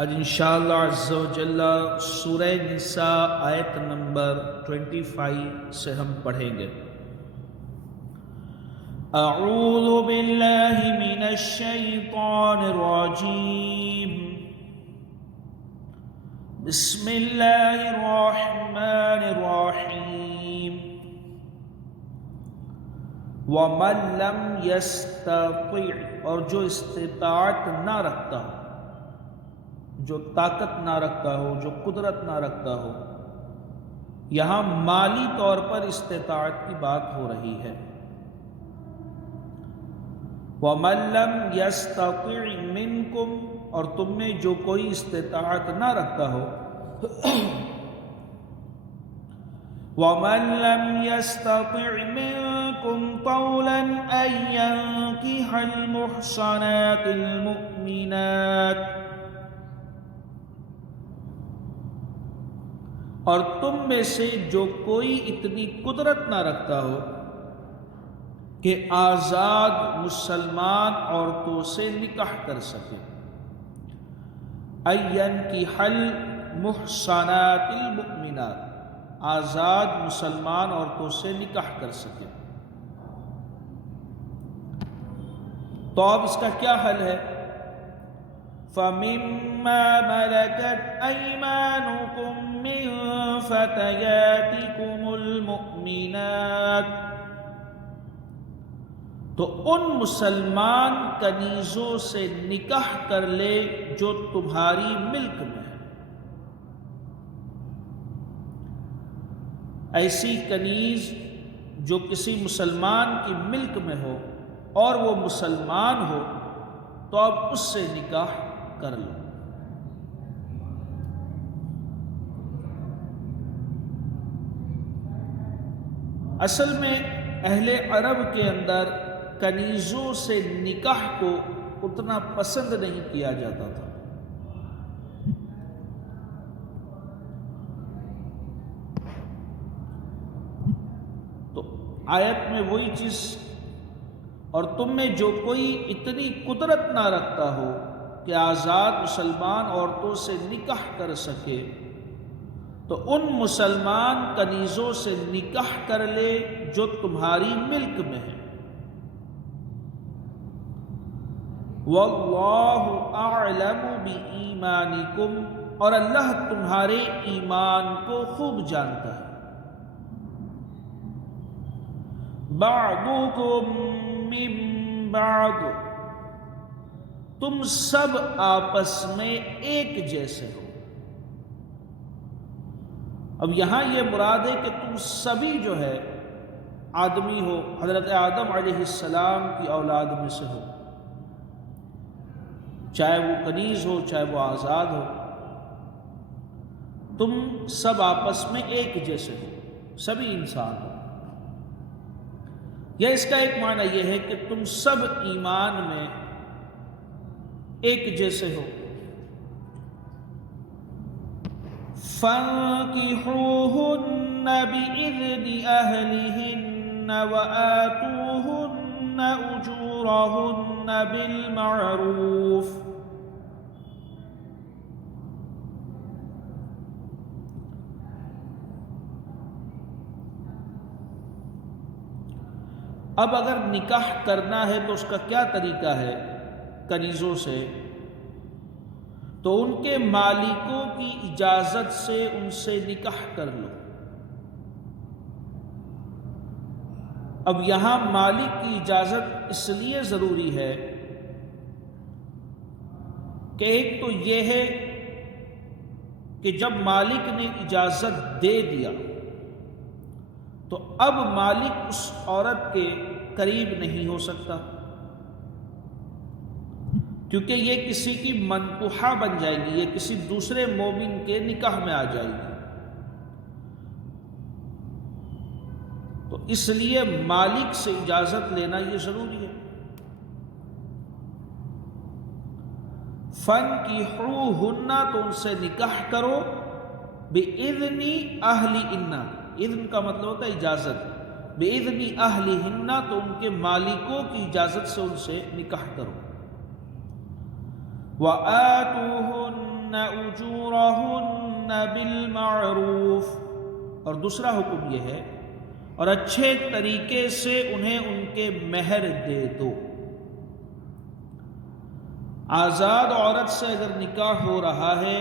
آج انشاءاللہ عز و جل سورہ نساء آیت نمبر 25 سے ہم پڑھیں گے۔ اعوذ باللہ من الشیطان الرجیم، بسم اللہ الرحمن الرحیم۔ وَمَن لَّمْ يَسْتَطِعْ، اور جو استطاعت نہ رکھتا ہو، جو طاقت نہ رکھتا ہو، جو قدرت نہ رکھتا ہو، یہاں مالی طور پر استطاعت کی بات ہو رہی ہے۔ وَمَن لَّمْ يَسْتَطِعْ مِنكُمْ، اور تم میں جو کوئی استطاعت نہ رکھتا ہو۔ وَمَن لَّمْ يَسْتَطِعْ مِنكُمْ طَوْلًا أَن يَنكِحَ الْمُحْصَنَاتِ الْمُؤْمِنَاتِ، اور تم میں سے جو کوئی اتنی قدرت نہ رکھتا ہو کہ آزاد مسلمان عورتوں سے نکاح کر سکے۔ يَنْكِحَ الْمُحْصَنَاتِ الْمُؤْمِنَاتِ، آزاد مسلمان عورتوں سے نکاح کر سکے، تو اب اس کا کیا حل ہے؟ فَمِمَّا مَلَكَتْ أَيْمَانُكُم مِّن فَتَيَاتِكُمُ الْمُؤْمِنَاتِ، تو ان مسلمان کنیزوں سے نکاح کر لے جو تمہاری ملک میں ہے۔ ایسی کنیز جو کسی مسلمان کی ملک میں ہو اور وہ مسلمان ہو، تو اب اس سے نکاح کر لو۔ اصل میں اہل عرب کے اندر کنیزوں سے نکاح کو اتنا پسند نہیں کیا جاتا تھا۔ تو آیت میں وہی چیز، اور تم میں جو کوئی اتنی قدرت نہ رکھتا ہو کہ آزاد مسلمان عورتوں سے نکاح کر سکے، تو ان مسلمان کنیزوں سے نکاح کر لے جو تمہاری ملک میں ہے۔ وَاللَّهُ أَعْلَمُ بِإِيمَانِكُمْ، اور اللہ تمہارے ایمان کو خوب جانتا ہے۔ بَعْضُكُم مِّن بَعْضٍ، تم سب آپس میں ایک جیسے ہو۔ اب یہاں یہ مراد ہے کہ تم سبھی جو ہے آدمی ہو، حضرت آدم علیہ السلام کی اولاد میں سے ہو، چاہے وہ کنیز ہو چاہے وہ آزاد ہو، تم سب آپس میں ایک جیسے ہو، سبھی انسان ہو۔ یا اس کا ایک معنی یہ ہے کہ تم سب ایمان میں ایک جیسے ہو۔ فَانكِحُوهُنَّ بِإِذْنِ أَهْلِهِنَّ وَآتُوهُنَّ أُجُورَهُنَّ بِالْمَعْرُوفِ، اب اگر نکاح کرنا ہے تو اس کا کیا طریقہ ہے کنیزوں سے؟ تو ان کے مالکوں کی اجازت سے ان سے نکاح کر لو۔ اب یہاں مالک کی اجازت اس لیے ضروری ہے کہ ایک تو یہ ہے کہ جب مالک نے اجازت دے دیا تو اب مالک اس عورت کے قریب نہیں ہو سکتا، کیونکہ یہ کسی کی منکوحہ بن جائے گی، یہ کسی دوسرے مومن کے نکاح میں آ جائے گی۔ تو اس لیے مالک سے اجازت لینا یہ ضروری ہے۔ فَانكِحُوهُنَّ، تو ان سے نکاح کرو، بِإِذْنِ أَهْلِهِنَّ، اذن کا مطلب ہوتا ہے اجازت، بِإِذْنِ أَهْلِهِنَّ، تو ان کے مالکوں کی اجازت سے ان سے نکاح کرو۔ وَآتُوهُنَّ أجورهن بالمعروف، اور دوسرا حکم یہ ہے اور اچھے طریقے سے انہیں ان کے مہر دے دو۔ آزاد عورت سے اگر نکاح ہو رہا ہے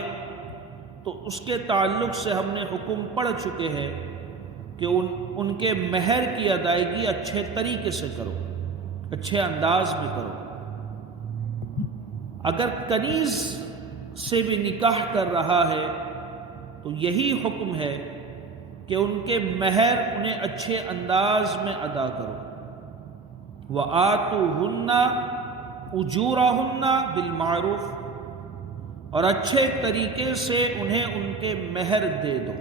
تو اس کے تعلق سے ہم نے حکم پڑھ چکے ہیں کہ ان کے مہر کی ادائیگی اچھے طریقے سے کرو، اچھے انداز میں کرو۔ اگر کنیز سے بھی نکاح کر رہا ہے تو یہی حکم ہے کہ ان کے مہر انہیں اچھے انداز میں ادا کرو۔ وَآتُوهُنَّ أُجُورَهُنَّ بِالْمَعْرُوفِ، اور اچھے طریقے سے انہیں ان کے مہر دے دو۔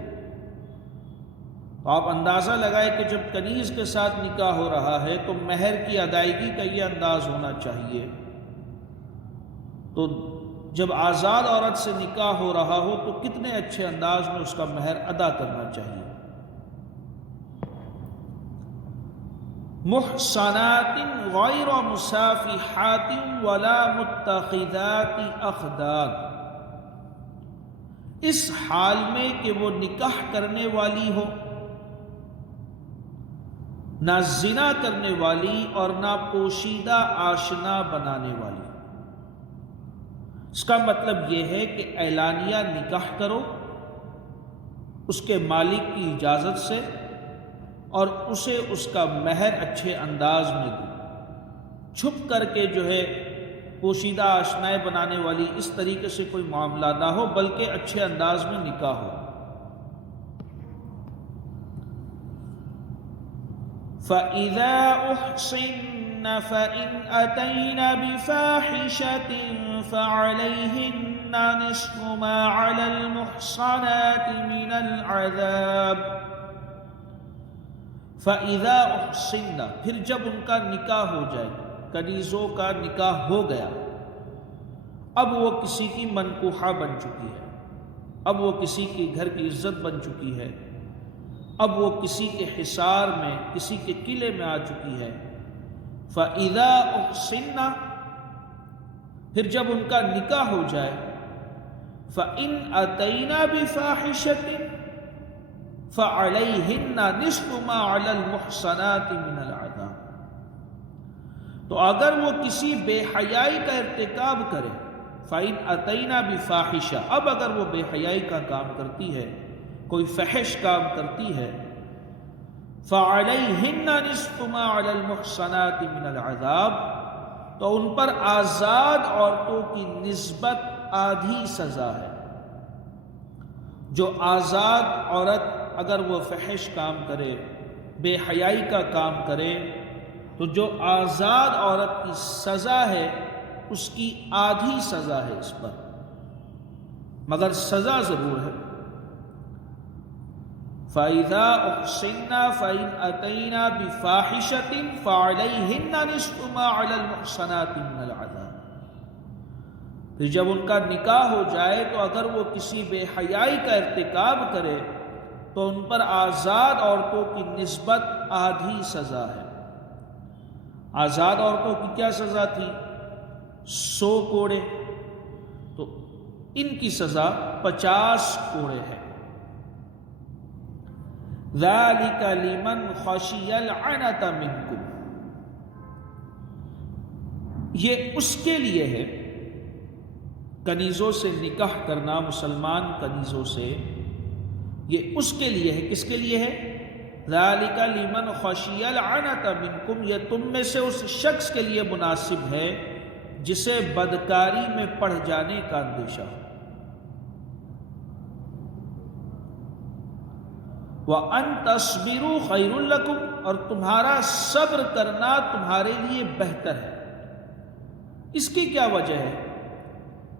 تو آپ اندازہ لگائے کہ جب کنیز کے ساتھ نکاح ہو رہا ہے تو مہر کی ادائیگی کا یہ انداز ہونا چاہیے، تو جب آزاد عورت سے نکاح ہو رہا ہو تو کتنے اچھے انداز میں اس کا مہر ادا کرنا چاہیے۔ محصنات غیر مسافحات ولا متخذات اخدان، اس حال میں کہ وہ نکاح کرنے والی ہو، نہ زنا کرنے والی اور نہ پوشیدہ آشنا بنانے والی۔ اس کا مطلب یہ ہے کہ اعلانیہ نکاح کرو اس کے مالک کی اجازت سے، اور اسے اس کا مہر اچھے انداز میں دو۔ چھپ کر کے جو ہے پوشیدہ آشنائیں بنانے والی اس طریقے سے کوئی معاملہ نہ ہو، بلکہ اچھے انداز میں نکاح ہو۔ فَإِذَا أُحْصِنَّ فَإِنْ أَتَيْنَ بِفَاحِشَةٍ فَعَلَيْهِنَّ نِصْفُ مَا عَلَى الْمُحْصَنَاتِ مِنَ الْعَذَابِ۔ فَإِذَا أُحْصِنَّ، پھر جب ان کا نکاح ہو جائے، کنیزوں کا نکاح ہو گیا، اب وہ کسی کی منکوحہ بن چکی ہے، اب وہ کسی کے گھر کی عزت بن چکی ہے، اب وہ کسی کے حصار میں، کسی کے قلعے میں آ چکی ہے۔ فَإِذَا أُحْصِنَّ، پھر جب ان کا نکاح ہو جائے، فَإِنْ أَتَيْنَا بِفَاحِشَةٍ فَعَلَيْهِنَّ نِصْفُ مَا عَلَى الْمُحْصَنَاتِ مِنَ الْعَذَابِ، تو اگر وہ کسی بے حیائی کا ارتکاب کرے، فَإِنْ أَتَيْنَا بِفَاحِشَةٍ، اب اگر وہ بے حیائی کا کام کرتی ہے، کوئی فحش کام کرتی ہے، فَعَلَيْهِنَّ نِصْفُ مَا عَلَى الْمُحْصَنَاتِ مِنَ الْعَذَابِ، تو ان پر آزاد عورتوں کی نسبت آدھی سزا ہے۔ جو آزاد عورت اگر وہ فحش کام کرے، بے حیائی کا کام کرے، تو جو آزاد عورت کی سزا ہے اس کی آدھی سزا ہے اس پر، مگر سزا ضرور ہے۔ فَإِذَا أُحْصِنَّ فَإِنْ أَتَيْنَا بِفَاحِشَةٍ فَعَلَيْهِنَّ نِصْفُ مَا عَلَى الْمُحْصَنَاتِ مِنَ الْعَذَابِ، پھر جب ان کا نکاح ہو جائے تو اگر وہ کسی بے حیائی کا ارتکاب کرے تو ان پر آزاد عورتوں کی نسبت آدھی سزا ہے۔ آزاد عورتوں کی کیا سزا تھی؟ 100 کوڑے، تو ان کی سزا 50 کوڑے ہے۔ ذَلِكَ لِمَنْ خَشِيَ الْعَنَتَ مِنْكُمْ، یہ اس کے لیے ہے، کنیزوں سے نکاح کرنا، مسلمان کنیزوں سے، یہ اس کے لیے ہے۔ کس کے لیے ہے؟ ذَلِكَ لِمَنْ خَشِيَ الْعَنَتَ مِنْكُمْ، یہ تم میں سے اس شخص کے لیے مناسب ہے جسے بدکاری میں پڑ جانے کا اندیشہ ہو۔ وَأَن تَصْبِرُوا خَيْرٌ لَكُمْ، اور تمہارا صبر کرنا تمہارے لیے بہتر ہے۔ اس کی کیا وجہ ہے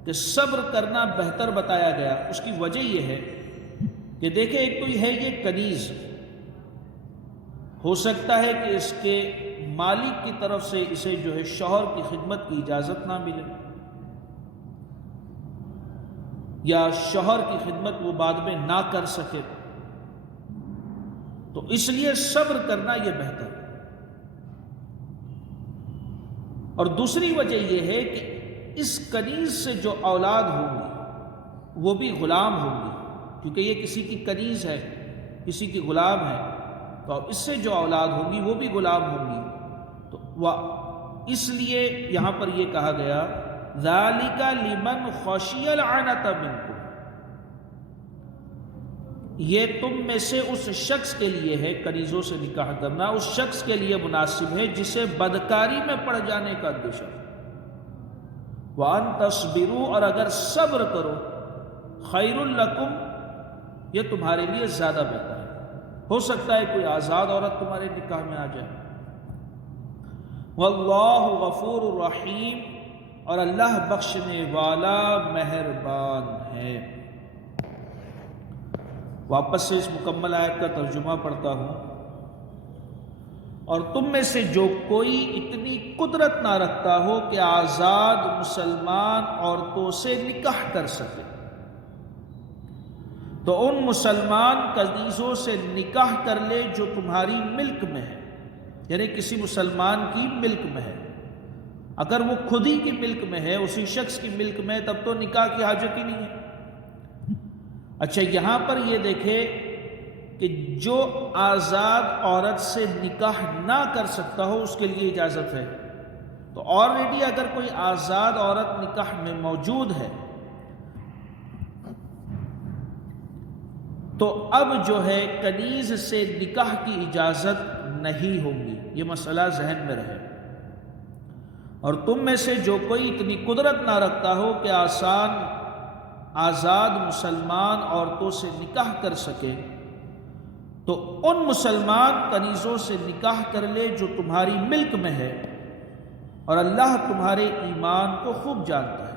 کہ صبر کرنا بہتر بتایا گیا؟ اس کی وجہ یہ ہے کہ دیکھیں، ایک تو ہے یہ کنیز، ہو سکتا ہے کہ اس کے مالک کی طرف سے اسے جو ہے شوہر کی خدمت کی اجازت نہ ملے، یا شوہر کی خدمت وہ بعد میں نہ کر سکے، تو اس لیے صبر کرنا یہ بہتر ہے۔ اور دوسری وجہ یہ ہے کہ اس کنیز سے جو اولاد ہوگی وہ بھی غلام ہوں گی، کیونکہ یہ کسی کی کنیز ہے، کسی کی غلام ہے، تو اس سے جو اولاد ہوگی وہ بھی غلام ہوں گی۔ تو اس لیے یہاں پر یہ کہا گیا ذَلِكَ لِمَنْ خَشِيَ الْعَنَتَ مِنْكُمْ، یہ تم میں سے اس شخص کے لیے ہے، کنیزوں سے نکاح کرنا اس شخص کے لیے مناسب ہے جسے بدکاری میں پڑ جانے کا اندیشہ ہے۔ وَأَن تَصْبِرُوا، اور اگر صبر کرو، خَيْرٌ لَكُمْ، یہ تمہارے لیے زیادہ بہتر ہے۔ ہو سکتا ہے کوئی آزاد عورت تمہارے نکاح میں آ جائے۔ وَاللَّهُ غَفُورٌ رَحِيمٌ، اور اللہ بخشنے والا مہربان ہے۔ واپس سے اس مکمل آیت کا ترجمہ پڑھتا ہوں۔ اور تم میں سے جو کوئی اتنی قدرت نہ رکھتا ہو کہ آزاد مسلمان عورتوں سے نکاح کر سکے، تو ان مسلمان کنیزوں سے نکاح کر لے جو تمہاری ملک میں ہے، یعنی کسی مسلمان کی ملک میں ہے۔ اگر وہ خود ہی کی ملک میں ہے، اسی شخص کی ملک میں ہے، تب تو نکاح کی حاجت ہی نہیں ہے۔ اچھا، یہاں پر یہ دیکھے کہ جو آزاد عورت سے نکاح نہ کر سکتا ہو اس کے لیے اجازت ہے۔ تو آلریڈی اگر کوئی آزاد عورت نکاح میں موجود ہے تو اب جو ہے کنیز سے نکاح کی اجازت نہیں ہوگی، یہ مسئلہ ذہن میں رہے۔ اور تم میں سے جو کوئی اتنی قدرت نہ رکھتا ہو کہ آزاد مسلمان عورتوں سے نکاح کر سکے، تو ان مسلمان کنیزوں سے نکاح کر لے جو تمہاری ملک میں ہے، اور اللہ تمہارے ایمان کو خوب جانتا ہے۔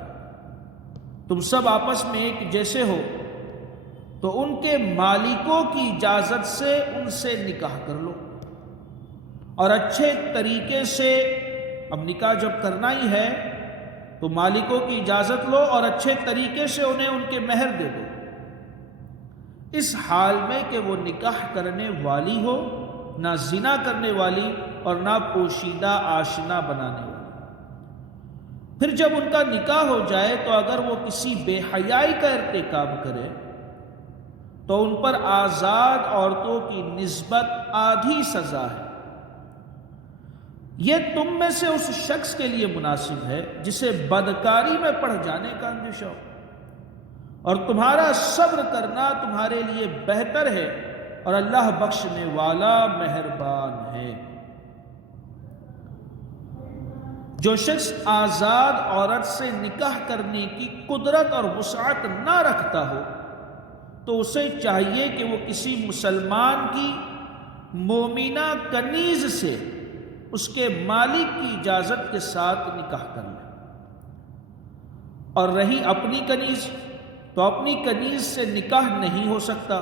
تم سب آپس میں ایک جیسے ہو تو ان کے مالکوں کی اجازت سے ان سے نکاح کر لو، اور اچھے طریقے سے، اب نکاح جب کرنا ہی ہے تو مالکوں کی اجازت لو اور اچھے طریقے سے انہیں ان کے مہر دے دو، اس حال میں کہ وہ نکاح کرنے والی ہو، نہ زنا کرنے والی اور نہ پوشیدہ آشنا بنانے والی۔ پھر جب ان کا نکاح ہو جائے تو اگر وہ کسی بے حیائی کا ارتکاب کرے تو ان پر آزاد عورتوں کی نسبت آدھی سزا ہے۔ یہ تم میں سے اس شخص کے لیے مناسب ہے جسے بدکاری میں پڑ جانے کا اندیشہ ہو، اور تمہارا صبر کرنا تمہارے لیے بہتر ہے، اور اللہ بخشنے والا مہربان ہے۔ جو شخص آزاد عورت سے نکاح کرنے کی قدرت اور وسعت نہ رکھتا ہو تو اسے چاہیے کہ وہ کسی مسلمان کی مومنہ کنیز سے اس کے مالک کی اجازت کے ساتھ نکاح کر لے۔ اور رہی اپنی کنیز، تو اپنی کنیز سے نکاح نہیں ہو سکتا،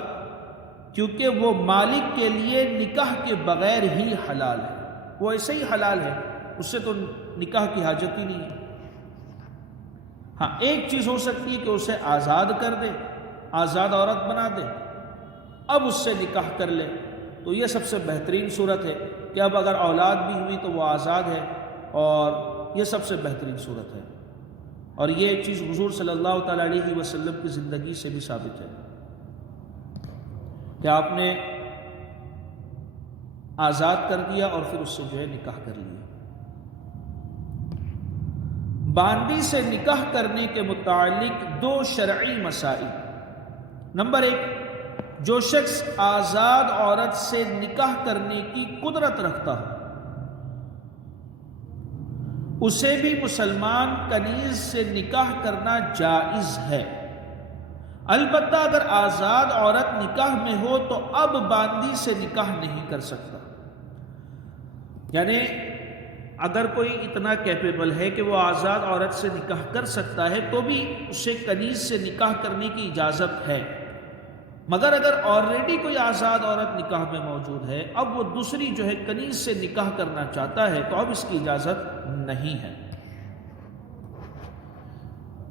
کیونکہ وہ مالک کے لیے نکاح کے بغیر ہی حلال ہے، وہ ایسے ہی حلال ہے، اس سے تو نکاح کی حاجت ہی نہیں ہے۔ ہاں، ایک چیز ہو سکتی ہے کہ اسے آزاد کر دے، آزاد عورت بنا دے، اب اس سے نکاح کر لے، تو یہ سب سے بہترین صورت ہے کہ اب اگر اولاد بھی ہوئی تو وہ آزاد ہے، اور یہ سب سے بہترین صورت ہے۔ اور یہ چیز حضور صلی اللہ تعالیٰ علیہ وسلم کی زندگی سے بھی ثابت ہے کہ آپ نے آزاد کر دیا اور پھر اس سے جو ہے نکاح کر لیا۔ باندی سے نکاح کرنے کے متعلق دو شرعی مسائل۔ نمبر 1، جو شخص آزاد عورت سے نکاح کرنے کی قدرت رکھتا ہو اسے بھی مسلمان کنیز سے نکاح کرنا جائز ہے، البتہ اگر آزاد عورت نکاح میں ہو تو اب باندی سے نکاح نہیں کر سکتا۔ یعنی اگر کوئی اتنا کیپیبل ہے کہ وہ آزاد عورت سے نکاح کر سکتا ہے تو بھی اسے کنیز سے نکاح کرنے کی اجازت ہے، مگر اگر آلریڈی کوئی آزاد عورت نکاح میں موجود ہے، اب وہ دوسری جو ہے کنیز سے نکاح کرنا چاہتا ہے تو اب اس کی اجازت نہیں ہے۔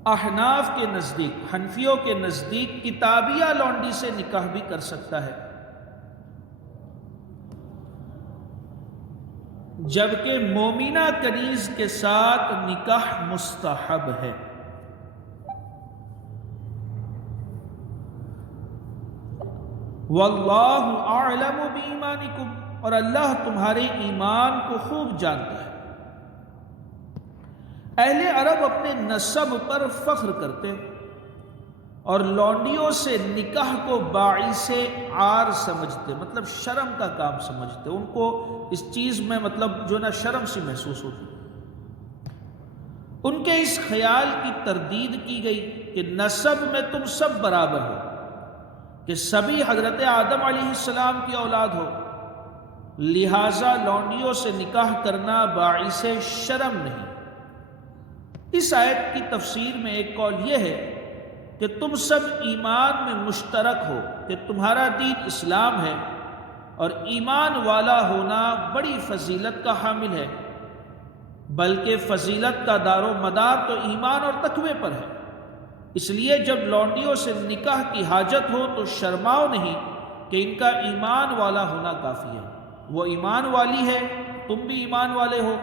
احناف کے نزدیک، حنفیوں کے نزدیک کتابیہ لونڈی سے نکاح بھی کر سکتا ہے، جبکہ مومنہ کنیز کے ساتھ نکاح مستحب ہے۔ واللہ اعلم بایمانکم، اور اللہ تمہارے ایمان کو خوب جانتا ہے۔ اہل عرب اپنے نسب پر فخر کرتے اور لونڈیوں سے نکاح کو باعث عار سمجھتے، مطلب شرم کا کام سمجھتے، ان کو اس چیز میں مطلب جو نا شرم سی محسوس ہوتی۔ ان کے اس خیال کی تردید کی گئی کہ نسب میں تم سب برابر ہو، کہ سبھی حضرت آدم علیہ السلام کی اولاد ہو، لہذا لونڈیوں سے نکاح کرنا باعث شرم نہیں۔ اس آیت کی تفسیر میں ایک قول یہ ہے کہ تم سب ایمان میں مشترک ہو، کہ تمہارا دین اسلام ہے اور ایمان والا ہونا بڑی فضیلت کا حامل ہے، بلکہ فضیلت کا دار و مدار تو ایمان اور تقوی پر ہے۔ اس لیے جب لونڈیوں سے نکاح کی حاجت ہو تو شرماؤ نہیں کہ ان کا ایمان والا ہونا کافی ہے۔ وہ ایمان والی ہے، تم بھی ایمان والے ہو،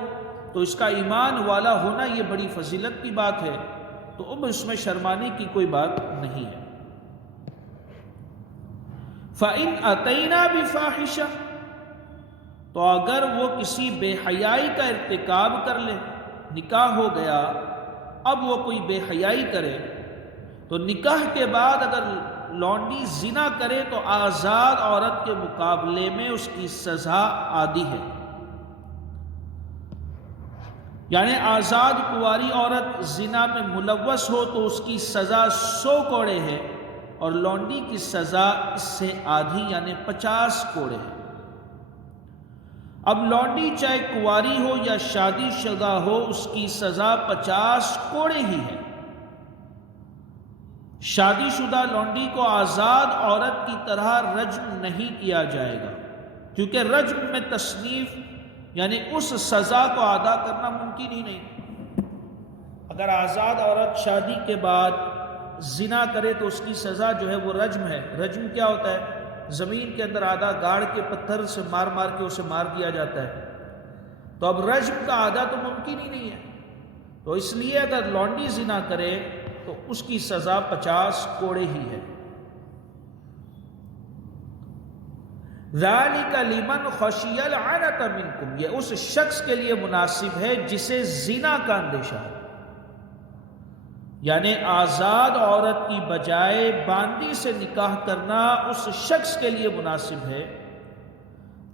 تو اس کا ایمان والا ہونا یہ بڑی فضیلت کی بات ہے، تو اب اس میں شرمانے کی کوئی بات نہیں ہے۔ فَإِنْ أَتَيْنَا بِفَاحِشَةٍ، تو اگر وہ کسی بے حیائی کا ارتکاب کر لے، نکاح ہو گیا، اب وہ کوئی بے حیائی کرے، تو نکاح کے بعد اگر لونڈی زنا کرے تو آزاد عورت کے مقابلے میں اس کی سزا آدھی ہے، یعنی آزاد کنواری عورت زنا میں ملوث ہو تو اس کی سزا 100 کوڑے ہے، اور لونڈی کی سزا اس سے آدھی یعنی 50 کوڑے ہے۔ اب لونڈی چاہے کنواری ہو یا شادی شدہ ہو، اس کی سزا 50 کوڑے ہی ہے۔ شادی شدہ لونڈی کو آزاد عورت کی طرح رجم نہیں کیا جائے گا، کیونکہ رجم میں تصنیف یعنی اس سزا کو ادا کرنا ممکن ہی نہیں۔ اگر آزاد عورت شادی کے بعد زنا کرے تو اس کی سزا جو ہے وہ رجم ہے۔ رجم کیا ہوتا ہے؟ زمین کے اندر آدھا گاڑ کے پتھر سے مار مار کے اسے مار دیا جاتا ہے، تو اب رجم کا آدھا تو ممکن ہی نہیں ہے، تو اس لیے اگر لونڈی زنا کرے تو اس کی سزا 50 کوڑے ہی ہے۔ ذَلِكَ لِمَنْ خَشِيَ الْعَنَتَ مِنْكُمْ، یہ اس شخص کے لیے مناسب ہے جسے زنا کا اندیشہ ہے، یعنی آزاد عورت کی بجائے باندی سے نکاح کرنا اس شخص کے لیے مناسب ہے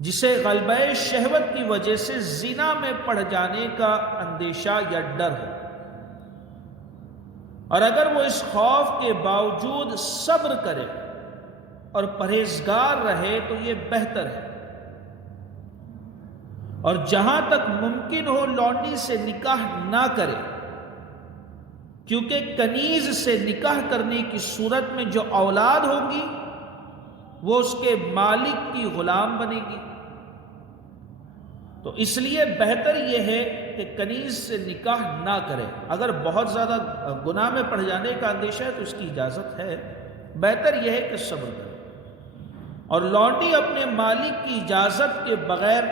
جسے غلبہ شہوت کی وجہ سے زنا میں پڑ جانے کا اندیشہ یا ڈر ہے، اور اگر وہ اس خوف کے باوجود صبر کرے اور پرہیزگار رہے تو یہ بہتر ہے، اور جہاں تک ممکن ہو لونڈی سے نکاح نہ کرے، کیونکہ کنیز سے نکاح کرنے کی صورت میں جو اولاد ہوگی وہ اس کے مالک کی غلام بنے گی، تو اس لیے بہتر یہ ہے کہ کنیز سے نکاح نہ کرے۔ اگر بہت زیادہ گناہ میں پڑ جانے کا اندیشہ ہے تو اس کی اجازت ہے، بہتر یہ ہے کہ صبر کرے، اور لونڈی اپنے مالک کی اجازت کے بغیر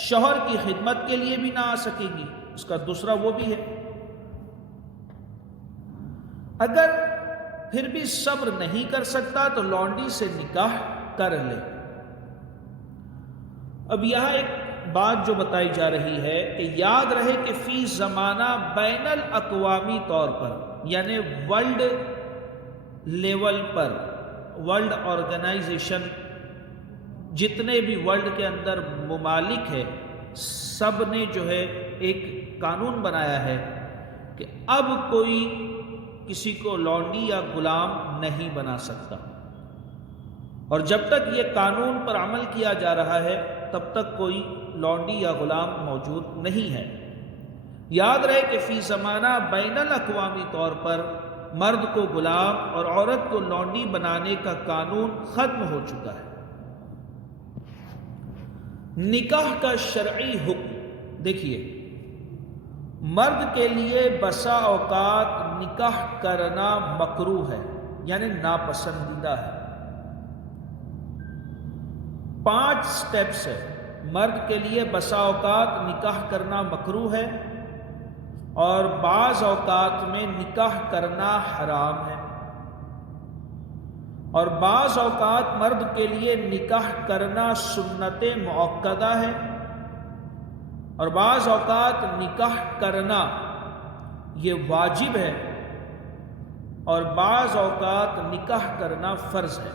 شوہر کی خدمت کے لیے بھی نہ آ سکے گی، اس کا دوسرا وہ بھی ہے۔ اگر پھر بھی صبر نہیں کر سکتا تو لونڈی سے نکاح کر لے۔ اب یہاں ایک بات جو بتائی جا رہی ہے کہ یاد رہے کہ فی زمانہ بین الاقوامی طور پر، یعنی ورلڈ لیول پر، ورلڈ آرگنائزیشن جتنے بھی ورلڈ کے اندر ممالک ہے، سب نے جو ہے ایک قانون بنایا ہے کہ اب کوئی کسی کو لونڈی یا غلام نہیں بنا سکتا، اور جب تک یہ قانون پر عمل کیا جا رہا ہے تب تک کوئی لونڈی یا غلام موجود نہیں ہے۔ یاد رہے کہ فی زمانہ بین الاقوامی طور پر مرد کو غلام اور عورت کو لونڈی بنانے کا قانون ختم ہو چکا ہے۔ نکاح کا شرعی حکم دیکھیے، مرد کے لیے بسا اوقات نکاح کرنا مکروہ ہے، یعنی ناپسندیدہ ہے۔ 5 سٹیپس ہے۔ مرد کے لیے بسا اوقات نکاح کرنا مکروہ ہے، اور بعض اوقات میں نکاح کرنا حرام ہے، اور بعض اوقات مرد کے لیے نکاح کرنا سنت مؤکدہ ہے، اور بعض اوقات نکاح کرنا یہ واجب ہے، اور بعض اوقات نکاح کرنا فرض ہے۔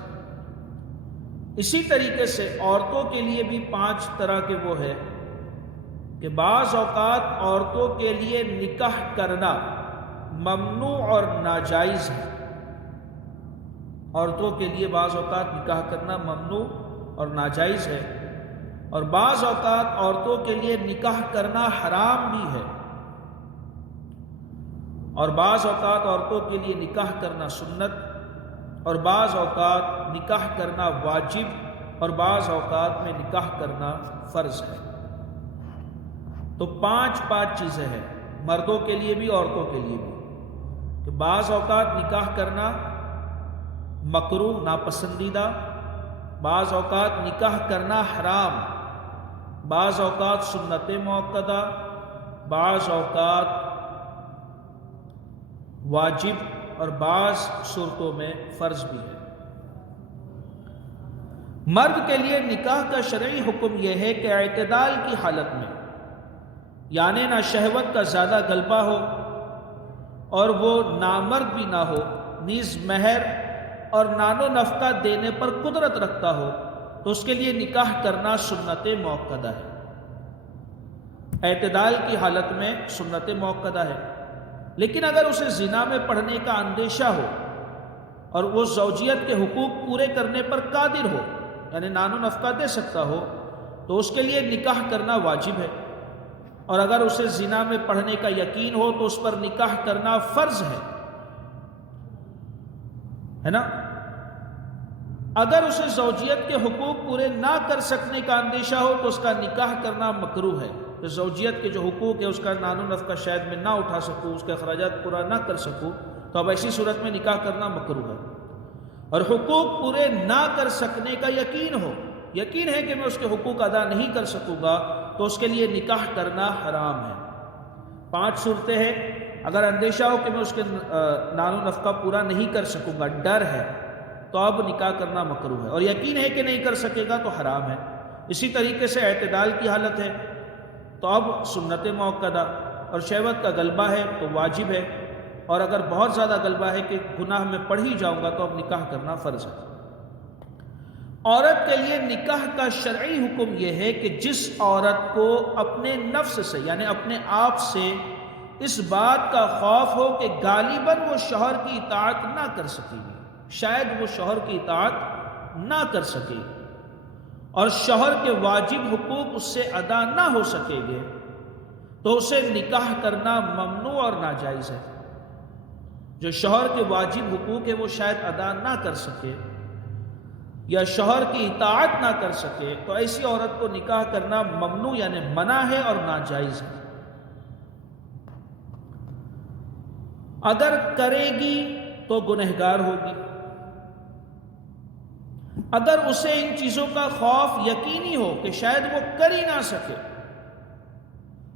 اسی طریقے سے عورتوں کے لیے بھی 5 طرح کے وہ ہے کہ بعض اوقات عورتوں کے لیے نکاح کرنا ممنوع اور ناجائز ہے۔ عورتوں کے لیے بعض اوقات نکاح کرنا ممنوع اور ناجائز ہے، اور بعض اوقات عورتوں کے لیے نکاح کرنا حرام بھی ہے، اور بعض اوقات عورتوں کے لیے نکاح کرنا سنت، اور بعض اوقات نکاح کرنا واجب، اور بعض اوقات میں نکاح کرنا فرض ہے۔ تو 5 چیزیں ہیں مردوں کے لیے بھی عورتوں کے لیے بھی، کہ بعض اوقات نکاح کرنا مکروہ ناپسندیدہ، بعض اوقات نکاح کرنا حرام، بعض اوقات سنت مؤکدہ، بعض اوقات واجب، اور بعض صورتوں میں فرض بھی ہے۔ مرد کے لیے نکاح کا شرعی حکم یہ ہے کہ اعتدال کی حالت میں، یعنی نہ شہوت کا زیادہ غلبہ ہو اور وہ نامرد بھی نہ ہو، نیز مہر اور نان و نفقہ دینے پر قدرت رکھتا ہو، تو اس کے لیے نکاح کرنا سنت مؤکدہ ہے۔ اعتدال کی حالت میں سنت مؤکدہ ہے، لیکن اگر اسے زنا میں پڑھنے کا اندیشہ ہو اور وہ زوجیت کے حقوق پورے کرنے پر قادر ہو، یعنی نان و نفقہ دے سکتا ہو، تو اس کے لیے نکاح کرنا واجب ہے، اور اگر اسے زنا میں پڑھنے کا یقین ہو تو اس پر نکاح کرنا فرض ہے نا۔ اگر اسے زوجیت کے حقوق پورے نہ کر سکنے کا اندیشہ ہو تو اس کا نکاح کرنا مکروہ ہے، کہ زوجیت کے جو حقوق ہے اس کا نان و نفقہ شاید میں نہ اٹھا سکوں، اس کے اخراجات پورا نہ کر سکوں، تو اب ایسی صورت میں نکاح کرنا مکروہ ہے۔ اور حقوق پورے نہ کر سکنے کا یقین ہے کہ میں اس کے حقوق ادا نہیں کر سکوں گا، تو اس کے لیے نکاح کرنا حرام ہے۔ 5 صورتیں ہیں۔ اگر اندیشہ ہو کہ میں اس کے نان و نفقہ پورا نہیں کر سکوں گا، ڈر ہے، تو اب نکاح کرنا مکروہ ہے، اور یقین ہے کہ نہیں کر سکے گا تو حرام ہے۔ اسی طریقے سے اعتدال کی حالت ہے تو اب سنت مؤکدہ، اور شہوت کا غلبہ ہے تو واجب ہے، اور اگر بہت زیادہ غلبہ ہے کہ گناہ میں پڑ ہی جاؤں گا تو اب نکاح کرنا فرض ہے۔ عورت کے لیے نکاح کا شرعی حکم یہ ہے کہ جس عورت کو اپنے نفس سے، یعنی اپنے آپ سے اس بات کا خوف ہو کہ غالباً وہ شوہر کی اطاعت نہ کر سکے گی، شاید وہ شوہر کی اطاعت نہ کر سکے گی، اور شوہر کے واجب حقوق اس سے ادا نہ ہو سکے گے، تو اسے نکاح کرنا ممنوع اور ناجائز ہے۔ جو شوہر کے واجب حقوق ہے وہ شاید ادا نہ کر سکے یا شوہر کی اطاعت نہ کر سکے، تو ایسی عورت کو نکاح کرنا ممنوع یعنی منع ہے اور ناجائز ہے۔ اگر کرے گی تو گنہگار ہوگی۔ اگر اسے ان چیزوں کا خوف یقینی ہو کہ شاید وہ کر ہی نہ سکے،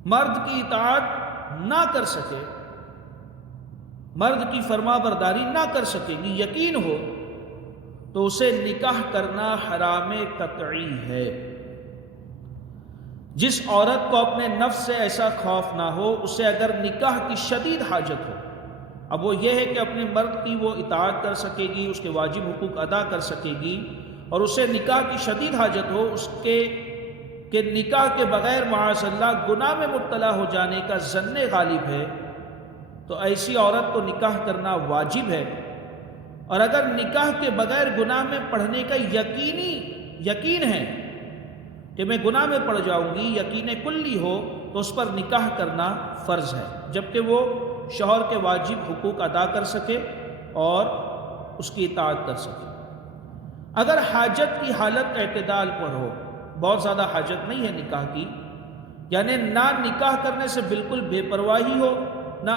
مرد کی اطاعت نہ کر سکے، مرد کی فرما برداری نہ کر سکے گی، یقین ہو، تو اسے نکاح کرنا حرام قطعی ہے۔ جس عورت کو اپنے نفس سے ایسا خوف نہ ہو، اسے اگر نکاح کی شدید حاجت ہو، اب وہ یہ ہے کہ اپنے مرد کی وہ اطاعت کر سکے گی، اس کے واجب حقوق ادا کر سکے گی، اور اسے نکاح کی شدید حاجت ہو، اس کے کہ نکاح کے بغیر معاذ اللہ گناہ میں مبتلا ہو جانے کا ظن غالب ہے، تو ایسی عورت کو نکاح کرنا واجب ہے۔ اور اگر نکاح کے بغیر گناہ میں پڑھنے کا یقین ہے کہ میں گناہ میں پڑ جاؤں گی، یقین کلی ہو، تو اس پر نکاح کرنا فرض ہے، جبکہ وہ شوہر کے واجب حقوق ادا کر سکے اور اس کی اطاعت کر سکے۔ اگر حاجت کی حالت اعتدال پر ہو، بہت زیادہ حاجت نہیں ہے نکاح کی، یعنی نہ نکاح کرنے سے بالکل بے پرواہی ہو، نہ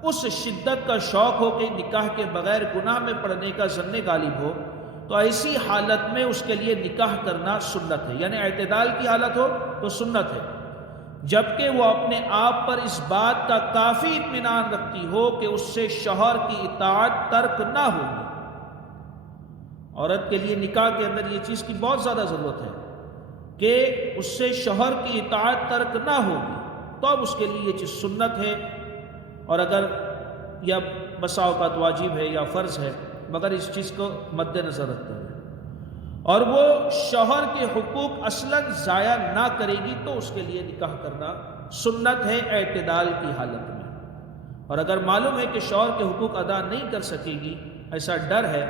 اس شدت کا شوق ہو کہ نکاح کے بغیر گناہ میں پڑنے کا ظن غالب ہو، تو ایسی حالت میں اس کے لیے نکاح کرنا سنت ہے، یعنی اعتدال کی حالت ہو تو سنت ہے، جبکہ وہ اپنے آپ پر اس بات کا کافی اطمینان رکھتی ہو کہ اس سے شوہر کی اطاعت ترک نہ ہوگی، عورت کے لیے نکاح کے اندر یہ چیز کی بہت زیادہ ضرورت ہے کہ اس سے شوہر کی اطاعت ترک نہ ہوگی تو اب اس کے لیے یہ چیز سنت ہے، اور اگر یا بسا اوقات واجب ہے یا فرض ہے، مگر اس چیز کو مد نظر رکھتے ہوئے، اور وہ شوہر کے حقوق اصلاً ضائع نہ کرے گی تو اس کے لیے نکاح کرنا سنت ہے اعتدال کی حالت میں۔ اور اگر معلوم ہے کہ شوہر کے حقوق ادا نہیں کر سکے گی، ایسا ڈر ہے،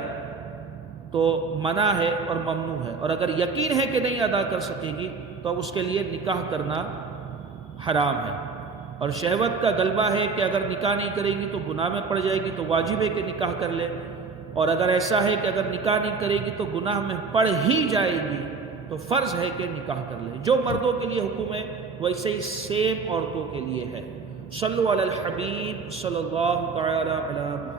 تو منع ہے اور ممنوع ہے، اور اگر یقین ہے کہ نہیں ادا کر سکے گی تو اب اس کے لیے نکاح کرنا حرام ہے۔ اور شہوت کا غلبہ ہے کہ اگر نکاح نہیں کرے گی تو گناہ میں پڑ جائے گی، تو واجب ہے کہ نکاح کر لے، اور اگر ایسا ہے کہ اگر نکاح نہیں کرے گی تو گناہ میں پڑ ہی جائے گی تو فرض ہے کہ نکاح کر لے۔ جو مردوں کے لیے حکم ہے ویسے ہی سیم عورتوں کے لیے ہے۔ صلو علی الحبیب صلی اللہ تعالی علی محمد۔